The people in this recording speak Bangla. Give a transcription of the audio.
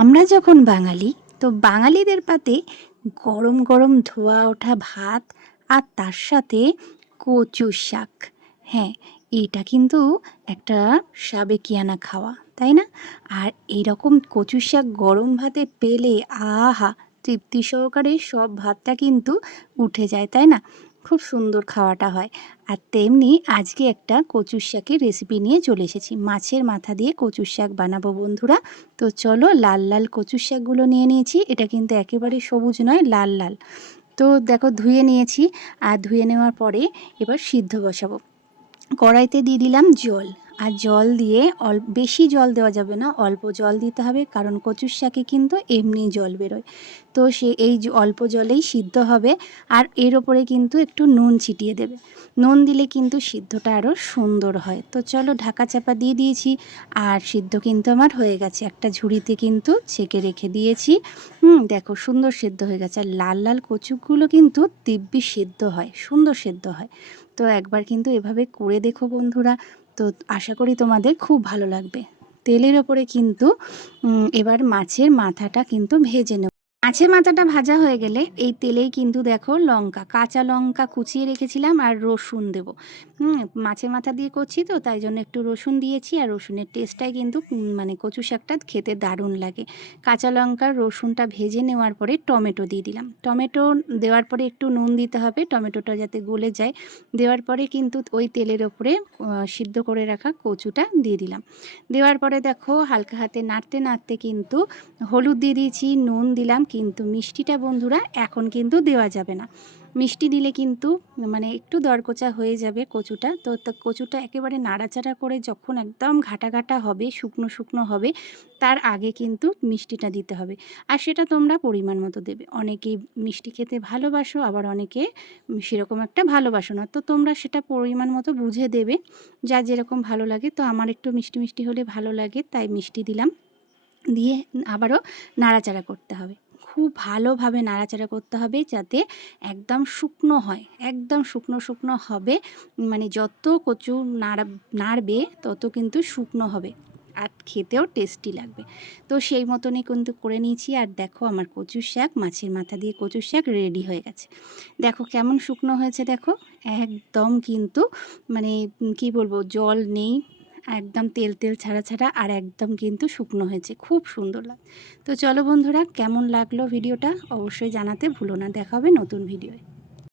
আমরা যখন বাঙালি, তো বাঙালিদের পাতে গরম গরম ধোয়া ওঠা ভাত আর তার সাথে কচু শাক। হ্যাঁ, এটা কিন্তু একটা সাবেকিয়ানা খাওয়া, তাই না? আর এরকম কচু শাক গরম ভাতে পেলে আহা, তৃপ্তি সহকারে সব ভাতটা কিন্তু উঠে যায়, তাই না? খুব সুন্দর খাওয়াটা হয়। আর তেমনি আজকে একটা কচুর শাকের রেসিপি নিয়ে চলে এসেছি। মাছের মাথা দিয়ে কচুর শাক বানাবো বন্ধুরা। তো চলো, লাল লাল কচুর শাকগুলো নিয়ে নিয়েছি। এটা কিন্তু একেবারে সবুজ নয়, লাল লাল। তো দেখো, ধুয়ে নিয়েছি। আর ধুয়ে নেওয়ার পরে এবার সিদ্ধ বসাবো। কড়াইতে দিয়ে দিলাম জল। আর জল দিয়ে বেশি জল দেওয়া যাবে না, অল্প জল দিতে হবে, কারণ কচুর শাকে কিন্তু এমনি জল বেরোয়। তো এই অল্প জলেই সিদ্ধ হবে। আর এর ওপরে কিন্তু একটু নুন ছিটিয়ে দেবে। নুন দিলে কিন্তু সিদ্ধটা আরও সুন্দর হয়। তো চলো, ঢাকা চাপা দিয়ে দিয়েছি। আর সিদ্ধ কিন্তু আমার হয়ে গেছে। একটা ঝুড়িতে কিন্তু ছেঁকে রেখে দিয়েছি। দেখো, সুন্দর সিদ্ধ হয়ে গেছে। আর লাল লাল কচুগুলো কিন্তু দিব্যি সিদ্ধ হয়, সুন্দর সিদ্ধ হয়। তো একবার কিন্তু এভাবে করে দেখো বন্ধুরা। তো আশা করি তোমাদের খুব ভালো লাগবে। তেলের ওপরে কিন্তু এবার মাছের মাথাটা কিন্তু ভেজে নেব। মাছের মাথাটা ভাজা হয়ে গেলে এই তেলেই কিন্তু দেখো, কাঁচা লঙ্কা কুচিয়ে রেখেছিলাম আর রসুন দেবো। মাছের মাথা দিয়ে করছি তো, তাই জন্য একটু রসুন দিয়েছি। আর রসুনের টেস্টটাই কিন্তু মানে কচু শাকটা খেতে দারুণ লাগে। কাঁচা লঙ্কার রসুনটা ভেজে নেওয়ার পরে টমেটো দিয়ে দিলাম। টমেটো দেওয়ার পরে একটু নুন দিতে হবে, টমেটোটা যাতে গলে যায়। দেওয়ার পরে কিন্তু ওই তেলের ওপরে সিদ্ধ করে রাখা কচুটা দিয়ে দিলাম। দেওয়ার পরে দেখো, হালকা হাতে নাড়তে নাড়তে কিন্তু হলুদ দিয়ে দিয়েছি, নুন দিলাম। কিন্তু মিষ্টিটা বন্ধুরা এখন কিন্তু দেওয়া যাবে না। মিষ্টি দিলে কিন্তু মানে একটু দরকচা হয়ে যাবে কচুটা। তো কচুটা একেবারে নাড়াচাড়া করে যখন একদম ঘাটা ঘাটা হবে, শুকনো শুকনো হবে, তার আগে কিন্তু মিষ্টিটা দিতে হবে। আর সেটা তোমরা পরিমাণ মতো দেবে। অনেকেই মিষ্টি খেতে ভালোবাসো, আবার অনেকে সেরকম একটা ভালোবাসো না। তো তোমরা সেটা পরিমাণ মতো বুঝে দেবে, যা যেরকম ভালো লাগে। তো আমার একটু মিষ্টি মিষ্টি হলে ভালো লাগে, তাই মিষ্টি দিলাম। দিয়ে আবারও নাড়াচাড়া করতে হবে। খুব ভালোভাবে নাড়াচাড়া করতে হবে, যাতে একদম শুকনো হয়। একদম শুকনো শুকনো হবে, মানে যত কচু নাড়বে তত কিন্তু শুকনো হবে, আর খেতেও টেস্টি লাগবে। তো সেই মতনই কিন্তু করে নিয়েছি। আর দেখো, আমার কচুর শাক, মাছের মাথা দিয়ে কচুর শাক রেডি হয়ে গেছে। দেখো কেমন শুকনো হয়েছে, দেখো একদম কিন্তু মানে কি বলবো, জল নেই, একদম তেল তেল ছাড়া ছাড়া, আর একদম কিন্তু শুকনো হয়েছে, খুব সুন্দর লাগে। তো চলো বন্ধুরা, কেমন লাগলো ভিডিওটা অবশ্যই জানাতে ভুলো না। দেখা হবে নতুন ভিডিওয়।